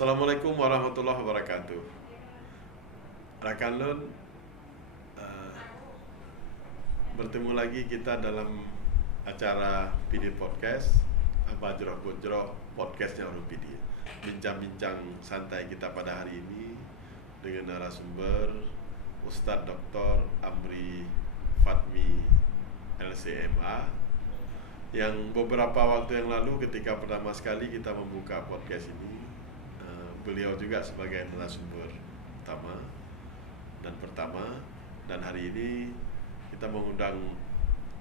Assalamualaikum warahmatullahi wabarakatuh. Rakalun, eh, bertemu lagi kita dalam acara PD Podcast, Bajroh Bojroh Podcastnya Urupidi. Bincang-bincang santai kita pada hari ini dengan narasumber Ustadz Dr. Amri Fatmi LCMA, yang beberapa waktu yang lalu ketika pertama sekali kita membuka podcast ini, beliau juga sebagai narasumber utama dan pertama, dan hari ini kita mengundang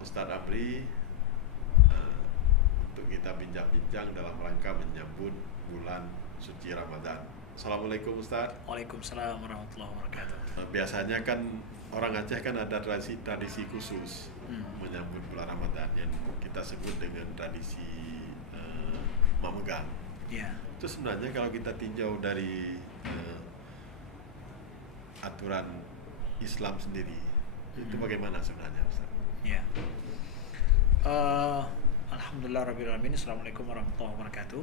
Ustadz Amri untuk kita bincang-bincang dalam rangka menyambut bulan suci Ramadan. Assalamualaikum Ustadz. Waalaikumsalam warahmatullahi wabarakatuh. Biasanya kan orang Aceh kan ada tradisi khusus menyambut bulan Ramadan yang kita sebut dengan tradisi Mamegang. Ya. Itu sebenarnya kalau kita tinjau dari aturan Islam sendiri, itu bagaimana sebenarnya Ustaz? Ya. Alhamdulillahirrahmanirrahim. Assalamualaikum warahmatullahi wabarakatuh.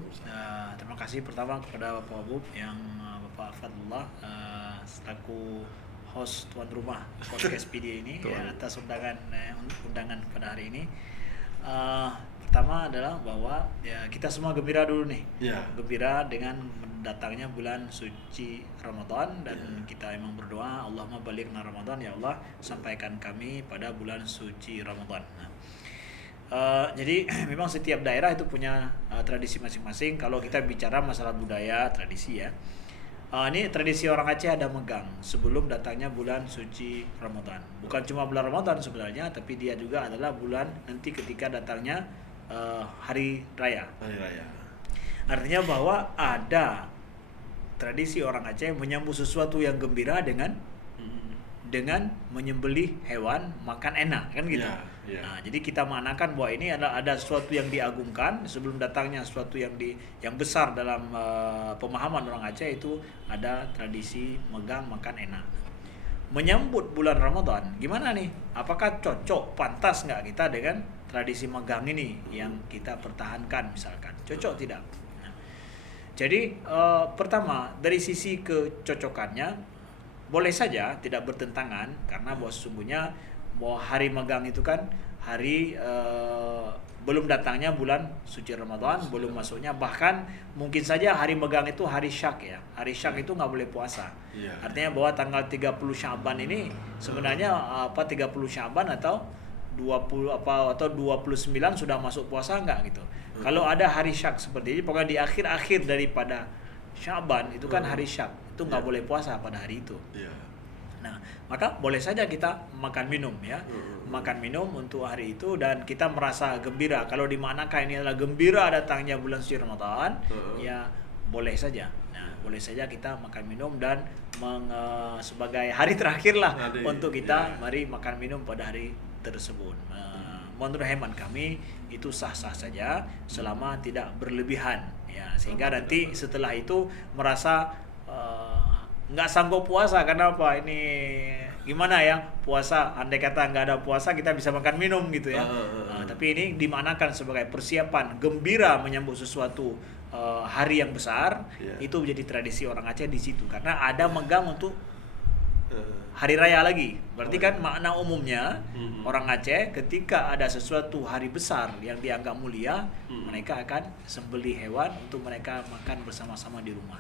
Terima kasih pertama kepada Bapak Wabub yang Bapak Fadlullah selaku host tuan rumah podcast PD ini ya, atas undangan pada hari ini. Pertama adalah bahwa ya kita semua gembira dulu nih, gembira dengan datangnya bulan suci Ramadan, dan kita emang berdoa Allahumma balighna Ramadan, ya Allah sampaikan kami pada bulan suci Ramadan. Jadi memang setiap daerah itu punya tradisi masing-masing. Kalau kita bicara masalah budaya tradisi ya, ini tradisi orang Aceh ada megang sebelum datangnya bulan suci Ramadan. Bukan cuma bulan Ramadan sebenarnya, tapi dia juga adalah bulan nanti ketika datangnya hari raya. Artinya bahwa ada tradisi orang Aceh menyambut sesuatu yang gembira dengan menyembelih hewan, makan enak, kan gitu. Nah, jadi kita maknakan bahwa ini ada sesuatu yang diagungkan sebelum datangnya sesuatu yang besar dalam pemahaman orang Aceh. Itu ada tradisi megang makan enak. Menyambut bulan Ramadan, gimana nih? Apakah cocok, pantas nggak kita dengan tradisi megang ini yang kita pertahankan misalkan? Cocok tidak? Nah, jadi pertama dari sisi kecocokannya, boleh saja tidak bertentangan, karena bahwa sesungguhnya bahwa hari megang itu kan hari belum datangnya bulan suci Ramadan, belum masuknya, bahkan mungkin saja hari megang itu hari syak ya. Hari syak itu nggak boleh puasa. Artinya bahwa tanggal 30 Sya'ban ini sebenarnya 30 Sya'ban atau 20 atau 29 sudah masuk puasa nggak gitu. Kalau ada hari syak seperti ini, pokoknya di akhir-akhir daripada Sya'ban itu kan hari syak, itu nggak boleh puasa pada hari itu. Nah, maka boleh saja kita makan minum ya, makan minum untuk hari itu, dan kita merasa gembira. Kalau dimaknakan ini adalah gembira datangnya bulan suci Ramadan, ya boleh saja. Nah, boleh saja kita makan minum dan sebagai hari terakhir lah untuk kita mari makan minum pada hari tersebut. Menurut hemat kami itu sah-sah saja selama tidak berlebihan ya, sehingga nanti setelah itu merasa nggak sanggup puasa. Kenapa ini gimana ya, puasa andai kata nggak ada puasa kita bisa makan minum gitu ya. Tapi ini dimaknakan sebagai persiapan gembira menyambut sesuatu hari yang besar. Itu menjadi tradisi orang Aceh di situ, karena ada megang untuk hari raya lagi. Berarti kan makna umumnya orang Aceh ketika ada sesuatu hari besar yang dianggap mulia, mereka akan sembelih hewan untuk mereka makan bersama-sama di rumah.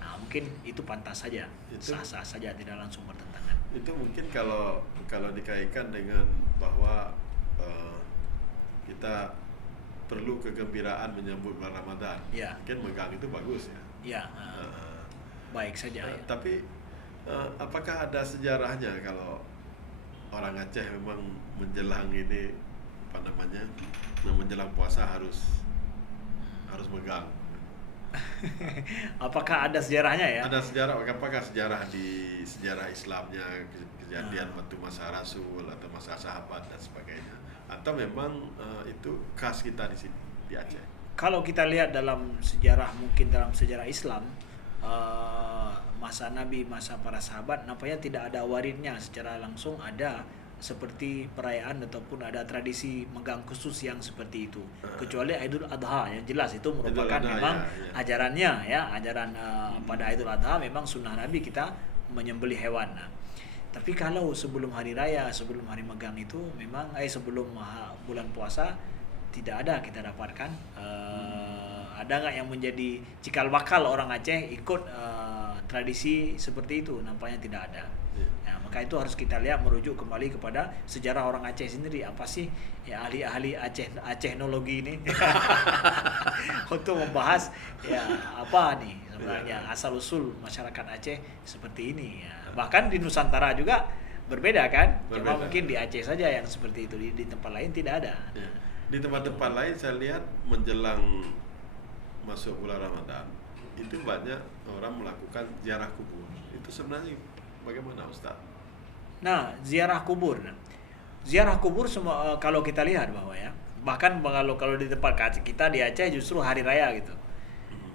Nah, mungkin itu pantas saja, sah-sah saja, tidak langsung bertentangan. Itu mungkin kalau dikaitkan dengan bahwa kita perlu kegembiraan menyambut bulan Ramadan. Mungkin megang itu bagus ya. Baik saja. Tapi apakah ada sejarahnya kalau orang Aceh memang menjelang ini menjelang puasa harus megang? Apakah ada sejarahnya ya? Ada sejarah. Apakah sejarah Islamnya, kejadian waktu masa Rasul atau masa sahabat dan sebagainya, atau memang itu khas kita di sini di Aceh? Kalau kita lihat dalam sejarah, mungkin dalam sejarah Islam, masa Nabi, masa para sahabat, nampaknya tidak ada waridnya secara langsung ada seperti perayaan ataupun ada tradisi megang khusus yang seperti itu, kecuali Idul Adha yang jelas itu merupakan Adha, memang ya. ajarannya ya, ajaran pada Idul Adha memang sunnah Nabi kita menyembelih hewan. Nah, tapi kalau sebelum hari raya, sebelum hari megang itu memang sebelum bulan puasa tidak ada kita dapatkan. Ada nggak yang menjadi cikal bakal orang Aceh ikut tradisi seperti itu? Nampaknya tidak ada. Nah, maka itu harus kita lihat, merujuk kembali kepada sejarah orang Aceh sendiri. Apa sih ya ahli-ahli Acehnologi ini untuk membahas ya apa nih sebenarnya asal usul masyarakat Aceh seperti ini ya. Bahkan di Nusantara juga berbeda kan? Cuma mungkin di Aceh saja yang seperti itu, di tempat lain tidak ada. Ya. Di tempat-tempat lain saya lihat menjelang masuk bulan Ramadan itu banyak orang melakukan ziarah kubur. Itu sebenarnya bagaimana Ustaz? Nah, ziarah kubur semua kalau kita lihat bahwa ya, bahkan kalau di tempat kita di Aceh justru hari raya gitu.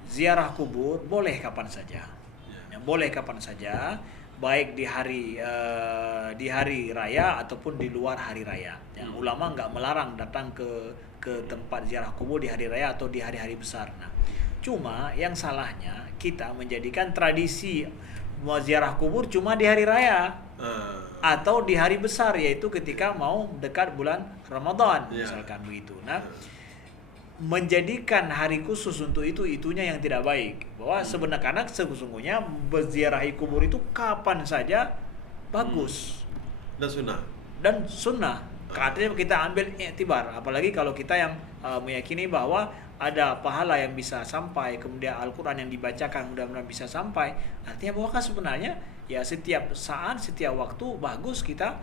Ziarah kubur boleh kapan saja. Ya, boleh kapan saja, baik di hari raya ataupun di luar hari raya. Ya, ulama nggak melarang datang ke tempat ziarah kubur di hari raya atau di hari-hari besar. Nah, cuma yang salahnya kita menjadikan tradisi mau ziarah kubur cuma di hari raya atau di hari besar, yaitu ketika mau dekat bulan Ramadan misalkan begitu. Nah, menjadikan hari khusus untuk itunya yang tidak baik. Bahwa sebenarnya karena sesungguhnya berziarahi kubur itu kapan saja bagus dan sunnah. Artinya kita ambil iktibar, apalagi kalau kita yang meyakini bahwa ada pahala yang bisa sampai, kemudian Al-Quran yang dibacakan mudah-mudahan bisa sampai. Artinya bahwa kan sebenarnya ya setiap saat, setiap waktu bagus kita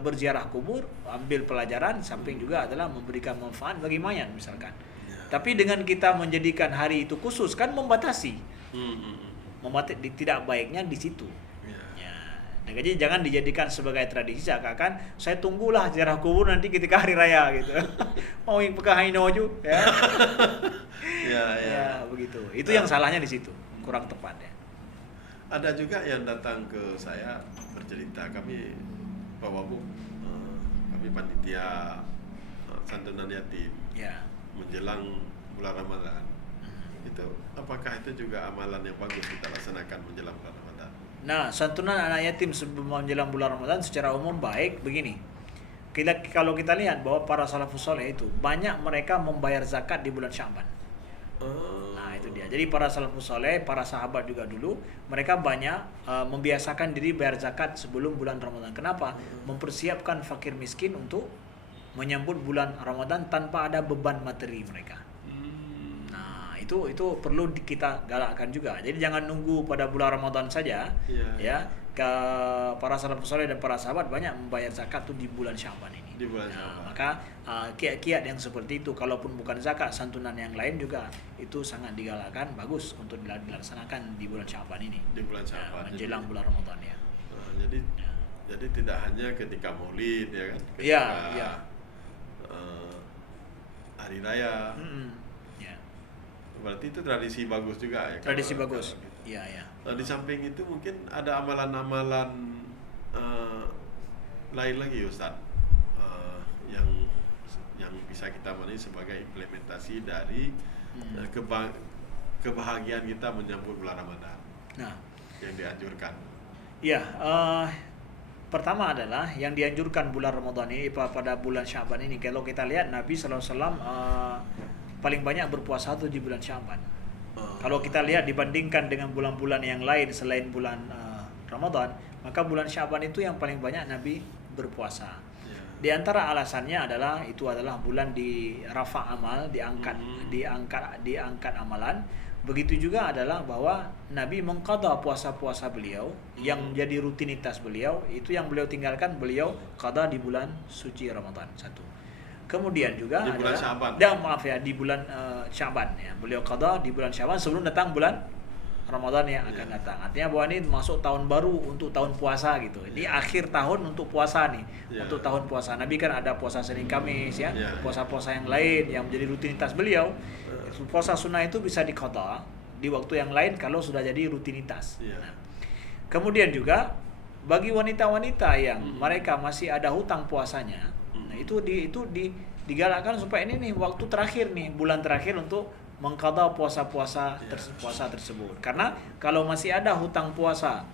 berziarah kubur, ambil pelajaran, samping juga adalah memberikan manfaat bagi mayat misalkan. Tapi dengan kita menjadikan hari itu khusus kan membatasi. Tidak baiknya di situ. Jadi jangan dijadikan sebagai tradisi seakan-akan saya tunggulah ziarah kubur nanti ketika hari raya gitu. Mau pegang Hainoju ya. Ya begitu. Itu yang salahnya di situ, kurang tepat ya. Ada juga yang datang ke saya bercerita, kami Pak Wabu, kami panitia santunan yatim menjelang bulan Ramadan. Itu apakah itu juga amalan yang bagus kita laksanakan menjelang bulan Ramadan? Nah, santunan anak yatim sebelum menjelang bulan Ramadan secara umum baik begini. Kalau kita lihat bahwa para salafus soleh itu banyak mereka membayar zakat di bulan Sya'ban. Nah, itu dia. Jadi para salafus soleh, para sahabat juga dulu mereka banyak membiasakan diri bayar zakat sebelum bulan Ramadan. Kenapa? Mempersiapkan fakir miskin untuk menyambut bulan Ramadan tanpa ada beban materi mereka. Itu perlu kita galakkan juga. Jadi jangan nunggu pada bulan Ramadan saja. Ya, ke para salafus saleh dan para sahabat banyak membayar zakat tuh di bulan Sya'ban ini. Di bulan Sya'ban. Maka kiat-kiat yang seperti itu, kalaupun bukan zakat, santunan yang lain juga itu sangat digalakkan, bagus untuk dilaksanakan di bulan Sya'ban ini. Di bulan Sya'ban. Menjelang bulan Ramadan ya. Jadi tidak hanya ketika Maulid ya kan? Iya. Hari raya. Berarti itu tradisi bagus juga ya. Tradisi bagus. Iya. Di samping itu mungkin ada amalan-amalan lain lagi Ustaz, yang bisa kita manai sebagai implementasi dari kebahagiaan kita menyambut bulan Ramadan. Nah, yang dianjurkan. Iya, pertama adalah yang dianjurkan bulan Ramadan ini pada bulan Sya'ban ini. Kalau kita lihat Nabi sallallahu alaihi wasallam paling banyak berpuasa itu di bulan Sya'ban. Kalau kita lihat dibandingkan dengan bulan-bulan yang lain selain bulan Ramadan, maka bulan Sya'ban itu yang paling banyak Nabi berpuasa. Di antara alasannya adalah itu adalah bulan di rafa amal, diangkat amalan. Begitu juga adalah bahwa Nabi mengqadha puasa-puasa beliau yang menjadi rutinitas beliau, itu yang beliau tinggalkan beliau qadha di bulan suci Ramadan satu. Kemudian juga di bulan Sya'ban. Di bulan Sya'ban ya. Beliau qadha di bulan Sya'ban sebelum datang bulan Ramadan yang akan datang. Artinya bahwa ini masuk tahun baru untuk tahun puasa gitu. Ini akhir tahun untuk puasa nih. Untuk tahun puasa. Nabi kan ada puasa Senin Kamis ya. Puasa-puasa yang lain yang menjadi rutinitas beliau. Puasa sunnah itu bisa diqadha di waktu yang lain kalau sudah jadi rutinitas. Nah, kemudian juga bagi wanita-wanita yang mereka masih ada hutang puasanya, nah itu digalakkan supaya ini nih waktu terakhir nih, bulan terakhir untuk mengqadha puasa tersebut. Karena kalau masih ada hutang puasa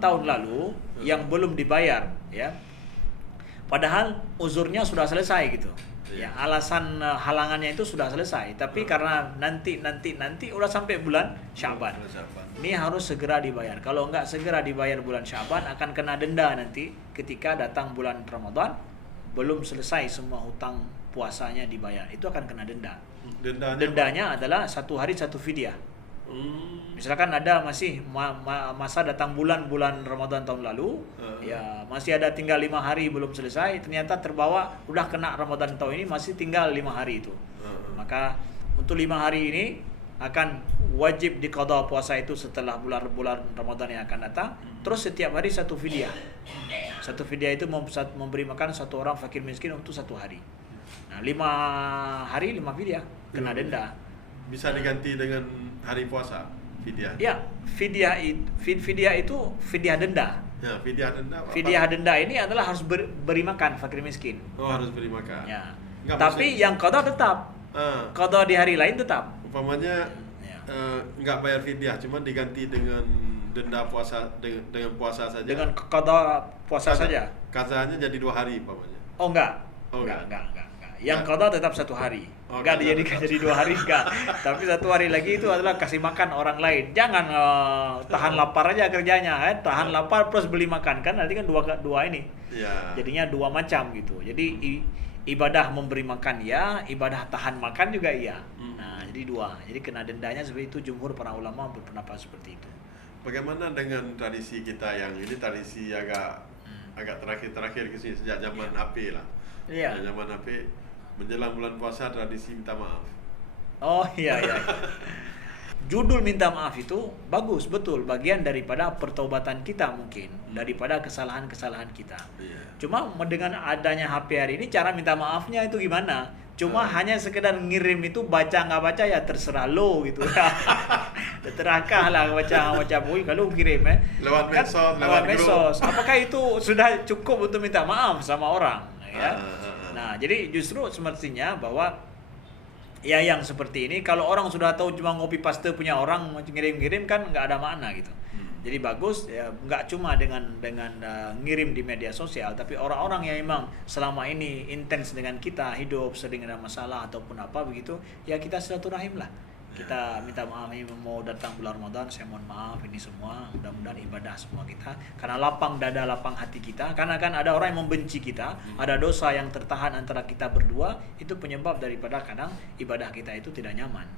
tahun lalu yang belum dibayar, ya, padahal uzurnya sudah selesai gitu. Ya, alasan halangannya itu sudah selesai, tapi karena nanti udah sampai bulan Sya'ban. Ini harus segera dibayar. Kalau enggak segera dibayar bulan Sya'ban akan kena denda nanti ketika datang bulan Ramadan belum selesai semua hutang puasanya dibayar. Itu akan kena denda. Dendanya adalah 1 hari 1 fidyah. Misalkan ada masih masa datang bulan Ramadan tahun lalu, ya masih ada tinggal 5 hari belum selesai, ternyata terbawa udah kena Ramadan tahun ini masih tinggal 5 hari itu. Maka untuk 5 hari ini akan wajib diqadha puasa itu setelah bulan Ramadan yang akan datang. Terus setiap hari 1 fidyah. 1 fidyah itu memberi makan 1 orang fakir miskin untuk 1 hari. Nah, 5 hari 5 fidyah kena denda. Bisa diganti dengan hari puasa fidyah. Ya, fidyah itu fidyah denda. Ya, fidyah denda. Fidyah denda ini adalah harus beri makan fakir miskin. Oh, harus beri makan. Ya. Tapi yang qadha tetap. Qadha di hari lain tetap. Umpamanya enggak bayar fidyah, cuma diganti dengan denda puasa dengan puasa saja. Dengan qadha puasa saja. Qadhanya jadi 2 hari umpamanya. Oh, enggak. Enggak. Yang qadha tetap 1 hari. Enggak dijadikan jadi 2 hari, enggak. Tapi 1 hari lagi itu adalah kasih makan orang lain. Jangan tahan lapar aja kerjanya, kan? Tahan lapar plus beli makan, kan nanti kan dua ini. Ya. Jadinya 2 macam gitu. Jadi ibadah memberi makan ya, ibadah tahan makan juga iya. Nah, jadi 2. Jadi kena dendanya seperti itu, jumhur para ulama berpendapat seperti itu. Bagaimana dengan tradisi kita yang ini tradisi agak terakhir ke sini sejak zaman HP lah. Iya. Zaman HP menjelang bulan puasa tradisi minta maaf. Oh iya. Judul minta maaf itu bagus, betul, bagian daripada pertaubatan kita mungkin, daripada kesalahan-kesalahan kita. Iya. Cuma dengan adanya HP hari ini cara minta maafnya itu gimana? Cuma hanya sekedar ngirim itu, baca nggak baca ya terserah lo gitu. Terserah lah baca boy kalau kirim lewat kan, medsos. Apakah itu sudah cukup untuk minta maaf sama orang, ya? Nah, jadi justru semestinya bahwa ya yang seperti ini kalau orang sudah tahu cuma ngopi paste punya orang ngirim-ngirim kan nggak ada makna gitu. Jadi bagus ya, nggak cuma dengan ngirim di media sosial, tapi orang-orang yang memang selama ini intens dengan kita, hidup sering ada masalah ataupun apa begitu, ya kita silaturahim lah. Kita minta maaf, ini mau datang bulan Ramadan, saya mohon maaf ini semua, mudah-mudahan ibadah semua kita, karena lapang dada, lapang hati kita, karena kan ada orang yang membenci kita, ada dosa yang tertahan antara kita berdua, itu penyebab daripada kadang ibadah kita itu tidak nyaman.